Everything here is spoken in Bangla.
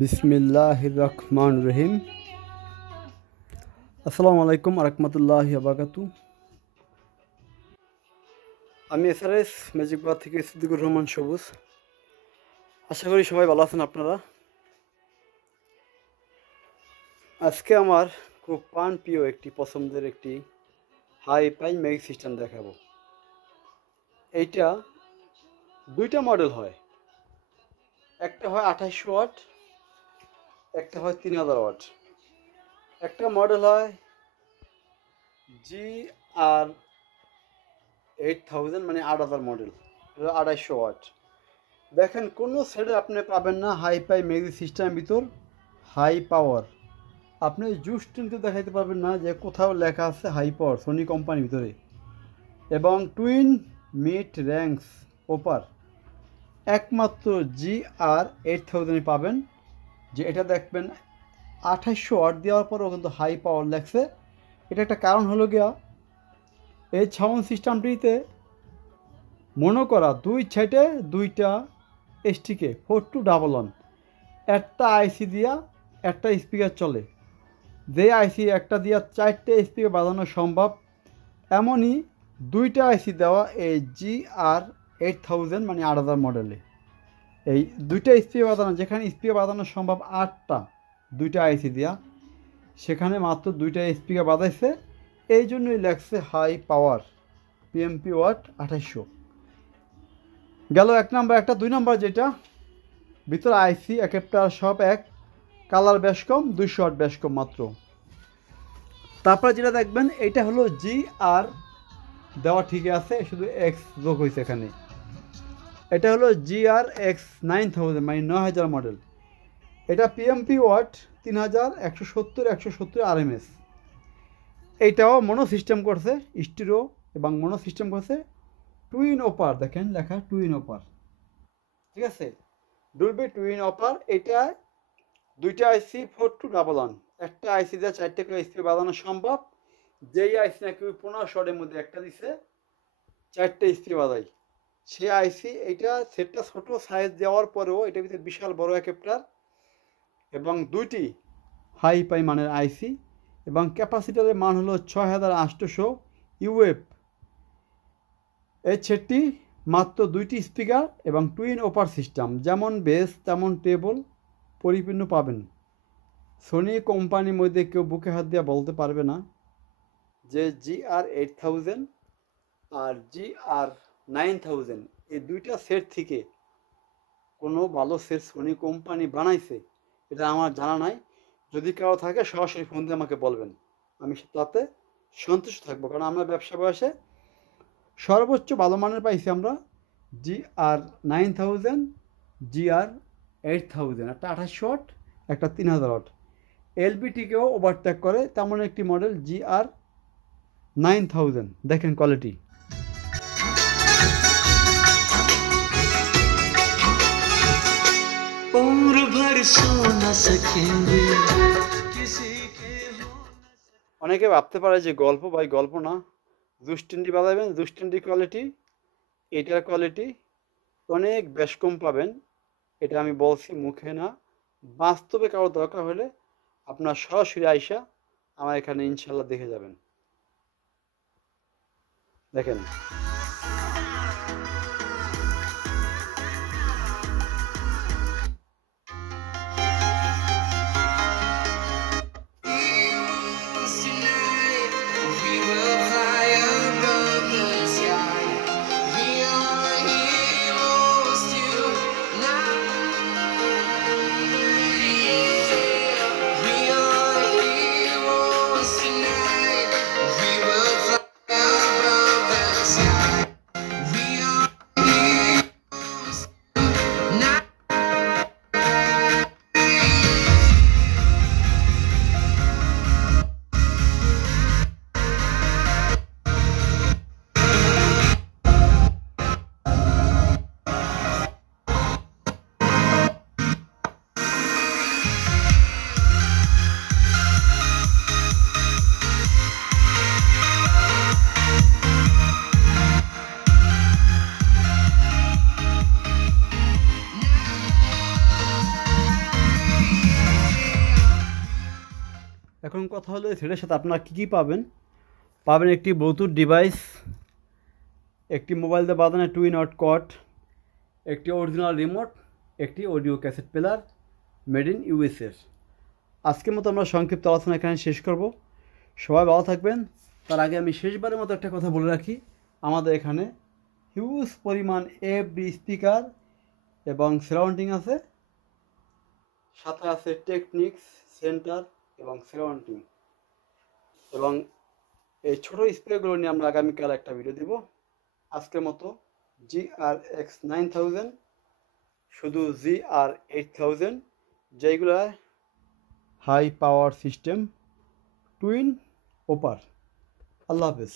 বিসমিল্লাহির রহমানির রহিম। আসসালামু আলাইকুম রহমতুল্লাহি ওয়া বারাকাতুহু। আমি এসআরএস ম্যাজিক বার থেকে সিদ্দিকুর রহমান সবুজ। আশা করি সবাই ভালো আছেন আপনারা। আজকে আমার খুব প্রিয় একটি পছন্দের একটি হাই পাই ম্যাজিক সিস্টেম দেখাবো। এইটা দুইটা মডেল হয়, একটা হয় 2800 ওয়াট, একটা হয় 3000 ওয়াট। একটা মডেল হয় GR8000 মানে 8000 মডেল, 2800 ওয়াট। দেখেন কোনো সেটে আপনি পাবেন না হাই পাই ম্যাজিক সিস্টেমের ভিতর হাই পাওয়ার। আপনি জুস টিনতে দেখাইতে পারবেন না যে কোথাও লেখা আছে হাই পাওয়ার সোনি কোম্পানির ভিতরে। এবং টুইন মিড র্যাঙ্কস ওপার একমাত্র GR8000 পাবেন, যে এটা দেখবেন 2800 ওয়াট দেওয়ার পরেও কিন্তু হাই পাওয়ার লেখছে। এটা একটা কারণ হলো গিয়া এই সাউন্ড সিস্টেমটিতে মনে করা দুই সাইডে দুইটা এসটিকে 4211 একটা আইসি দিয়া একটা স্পিকার চলে। যে আইসি একটা দিয়া 4টে স্পিকার বাজানো সম্ভব, এমনই দুইটা আইসি দেওয়া এই GR8000 মানে 8000 মডেলে। এই দুইটা স্পিকার বাজানো, যেখানে স্পিকার বাজানো সম্ভব 8টা, দুইটা আইসি দিয়া সেখানে মাত্র দুইটা স্পিকার বাজাইছে। এই জন্যই লেখছে হাই পাওয়ার পিএমপি ওয়াট 2800 গেল এক নম্বর। একটা দুই নম্বর যেটা ভিতরে আইসি এক একটা সব এক, কালার বেশ কম, 200 ওয়াট বেশ কম মাত্র। তারপরে যেটা দেখবেন এটা হলো GR দেওয়া ঠিক আছে, শুধু এক্স যোগ হয়েছে এখানে। এটা হলো GR-X9000 মানে 9000 মডেল। এটা পিএমপি ওয়াট 3170 RMS। এইটাও মনো সিস্টেম করছে, স্টিরো এবং মনো সিস্টেম করছে। টুইন ওপার দেখেন লেখা টুইন ওপার, ঠিক আছে, ডুলবি টুইন ওপার। এটা দুইটা আইসি 4211, একটা আইসি দিয়ে 4টে করে স্পিকার বাজানো সম্ভব। যেই আইসি নাকি 15 শটের মধ্যে একটা দিছে 4টে স্পিকার বাজাই, সে আইসি। এইটা সেটটা ছোট সাইজ দেওয়ার পরেও এটা ভিতরে বিশাল বড় অ্যাডাপ্টার এবং দুইটি হাই পাই মানের আইসি এবং ক্যাপাসিটারের মান হলো 6800 ইউএফ। এই সেটটি মাত্র দুইটি স্পিকার এবং টুইন ওপার সিস্টেম, যেমন বেস তেমন টেবল পরিপূর্ণ পাবেন। সোনি কোম্পানির মধ্যে কেউ বুকে হাত দিয়ে বলতে পারবে না যে GR8000 আর GR9000 এই দুইটা সেট থেকে কোনো ভালো সেট সোনি কোম্পানি বানাইছে, এটা আমার জানা নাই। যদি কারো থাকে সরাসরি ফোন দিয়ে আমাকে বলবেন, আমি তাতে সন্তুষ্ট থাকবো। কারণ আমরা ব্যবসা বয়সে সর্বোচ্চ ভালো মানের পাইছি আমরা GR9000, GR8000, একটা 2800 ওয়াট, একটা 3000 ওয়াট। এলবিটিকেও ওভারটেক করে তেমন একটি মডেল GR9000। দেখেন কোয়ালিটি। অনেকে ভাবতে পারে যে গল্প, ভাই গল্প না, দুষ্টিন্ডি বাজাবেন, দুষ্টিন্ডি কোয়ালিটি। এটার কোয়ালিটি অনেক বেশ কম পাবেন, এটা আমি বলছি মুখে না। বাস্তবে কারো দরকার হলে আপনার সরাসরি আইসা আমার এখানে ইনশাল্লাহ দেখে যাবেন। দেখেন এখন কথা হলো এই সেটের সাথে আপনারা কী কী পাবেন। পাবেন একটি ব্লুটুথ ডিভাইস, একটি মোবাইল দিয়ে বাঁধানো 2-in-1 কর্ড, একটি অরিজিনাল রিমোট, একটি audio cassette player made in ইউএসএর। আজকের মতো আমরা সংক্ষিপ্ত আলোচনা এখানে শেষ করব। সবাই ভালো থাকবেন। তার আগে আমি শেষবারের মতো একটা কথা বলে রাখি, আমাদের এখানে হিউজ পরিমাণ এফডি স্পিকার এবং সারাউন্ডিং আছে, সাথে আছে টেকনিক্স সেন্টার এবং সারাউন্ডিং, এবং এই ছোটো স্পিকারগুলো নিয়ে আমরা আগামীকাল একটা ভিডিও দেব। আজকের মতো GRX9000, শুধু GR8000, যেইগুলো হাই পাওয়ার সিস্টেম টুইন ওপার। আল্লাহ হাফেজ।